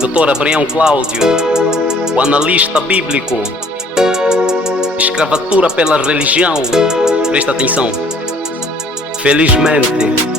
Dr. Abraão Cláudio, o analista bíblico. Escravatura pela religião. Presta atenção. Felizmente,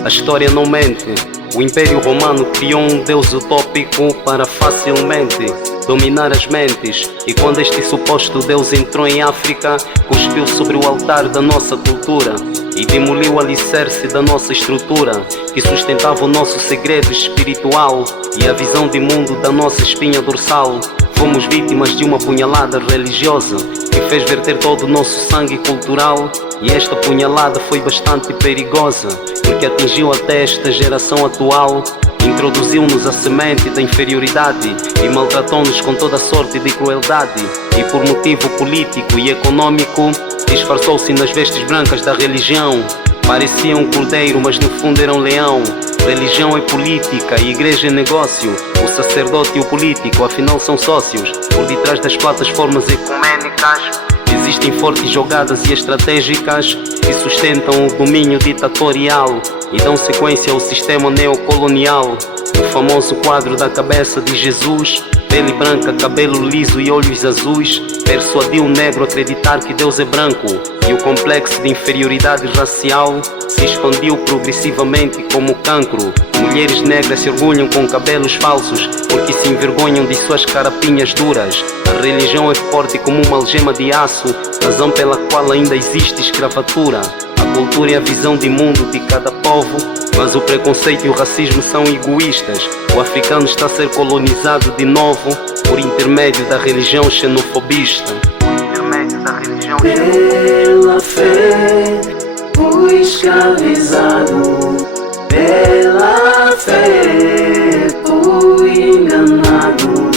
a história não mente. O Império Romano criou um deus utópico para facilmente dominar as mentes. E quando este suposto deus entrou em África, cuspiu sobre o altar da nossa cultura e demoliu o alicerce da nossa estrutura, que sustentava o nosso segredo espiritual e a visão de mundo da nossa espinha dorsal. Fomos vítimas de uma punhalada religiosa que fez verter todo o nosso sangue cultural. E esta punhalada foi bastante perigosa, porque atingiu até esta geração atual. Introduziu-nos a semente da inferioridade e maltratou-nos com toda sorte de crueldade. E por motivo político e econômico, disfarçou-se nas vestes brancas da religião. Parecia um cordeiro, mas no fundo era um leão. Religião é política e igreja é negócio. O sacerdote e o político afinal são sócios. Por detrás das plataformas ecumênicas existem fortes jogadas e estratégicas que sustentam o domínio ditatorial e dão sequência ao sistema neocolonial. O famoso quadro da cabeça de Jesus, pele branca, cabelo liso e olhos azuis, persuadiu o negro a acreditar que Deus é branco, e o complexo de inferioridade racial se expandiu progressivamente como cancro. Mulheres negras se orgulham com cabelos falsos porque se envergonham de suas carapinhas duras. A religião é forte como uma algema de aço, razão pela qual ainda existe escravatura. A cultura é a visão de mundo de cada povo, mas o preconceito e o racismo são egoístas. O africano está a ser colonizado de novo por intermédio da religião xenofobista. Pela fé fui escravizado, pela fé fui enganado,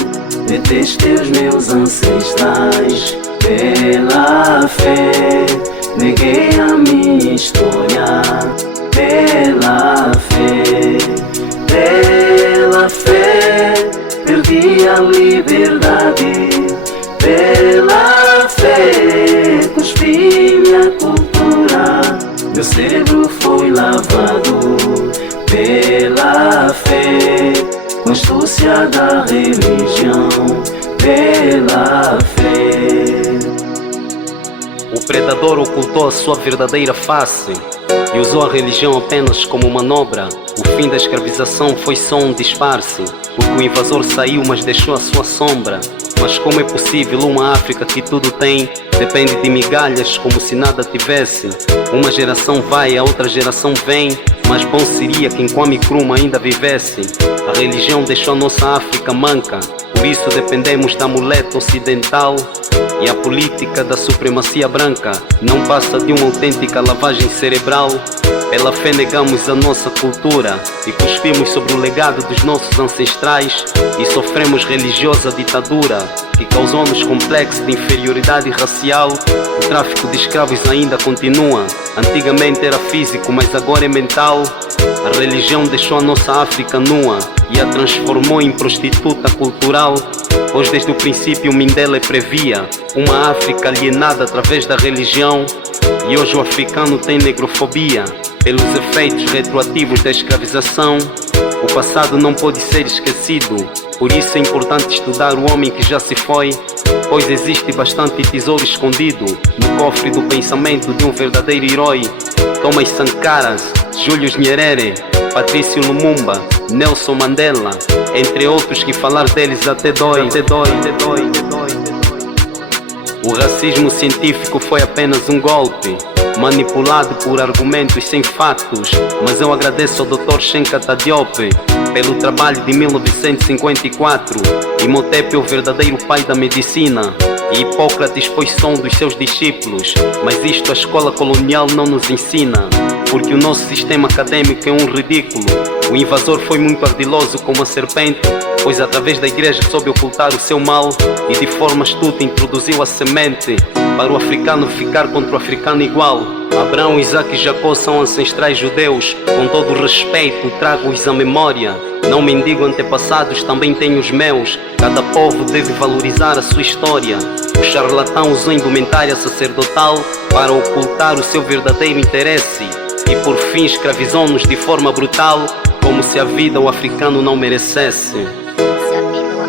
detestei os meus ancestrais. Pela fé neguei a minha história, pela fé perdi a liberdade, pela fé cuspi minha cultura, meu cérebro foi lavado, pela fé com astúcia da religião, pela fé. O predador ocultou a sua verdadeira face e usou a religião apenas como manobra. O fim da escravização foi só um disfarce, porque o invasor saiu, mas deixou a sua sombra. Mas como é possível uma África que tudo tem depende de migalhas como se nada tivesse? Uma geração vai, a outra geração vem, mas bom seria que Kwame Nkrumah ainda vivesse. A religião deixou a nossa África manca, por isso dependemos da muleta ocidental. E a política da supremacia branca não passa de uma autêntica lavagem cerebral. Pela fé negamos a nossa cultura e cuspimos sobre o legado dos nossos ancestrais e sofremos religiosa ditadura que causou-nos complexo de inferioridade racial. O tráfico de escravos ainda continua. Antigamente era físico, mas agora é mental. A religião deixou a nossa África nua e a transformou em prostituta cultural. Pois desde o princípio Mindela previa uma África alienada através da religião. E hoje o africano tem negrofobia pelos efeitos retroativos da escravização. O passado não pode ser esquecido, por isso é importante estudar o homem que já se foi, pois existe bastante tesouro escondido no cofre do pensamento de um verdadeiro herói. Thomas Sankaras, Julius Nyerere, Patrício Lumumba, Nelson Mandela, entre outros que falar deles até dói. O racismo científico foi apenas um golpe, manipulado por argumentos sem fatos. Mas eu agradeço ao Dr. Chenkata Diop pelo trabalho de 1954. Imhotep é o verdadeiro pai da medicina e Hipócrates foi som dos seus discípulos. Mas isto a escola colonial não nos ensina, porque o nosso sistema acadêmico é um ridículo. O invasor foi muito ardiloso como a serpente, pois através da igreja soube ocultar o seu mal e de forma astuta introduziu a semente para o africano ficar contra o africano igual. Abraão, Isaac e Jacó são ancestrais judeus, com todo o respeito trago-os à memória. Não mendigo antepassados, também tenho os meus. Cada povo deve valorizar a sua história. O charlatão usou indumentária sacerdotal para ocultar o seu verdadeiro interesse e por fim escravizou-nos de forma brutal, como se a vida o africano não merecesse. Se a vida o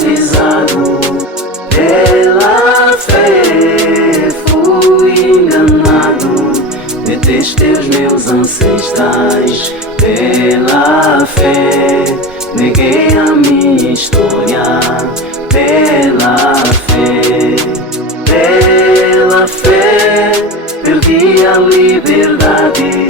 escravizado. Pela fé fui enganado, detestei os meus ancestrais. Pela fé neguei a minha história. Pela fé perdi a liberdade.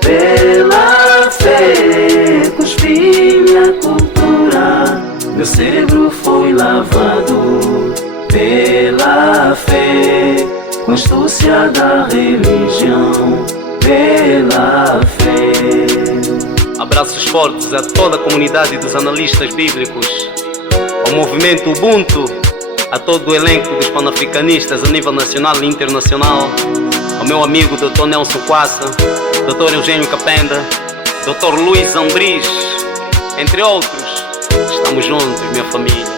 Pela fé cuspi minha cultura. Meu cérebro foi lavado. Pela fé com a astúcia da religião. Pela fé. Abraços fortes a toda a comunidade dos analistas bíblicos, ao movimento Ubuntu, a todo o elenco dos panafricanistas a nível nacional e internacional, ao meu amigo Dr. Nelson Quassa, Dr. Eugênio Capenda, Dr. Luiz Ambriz, entre outros. Estamos juntos, minha família.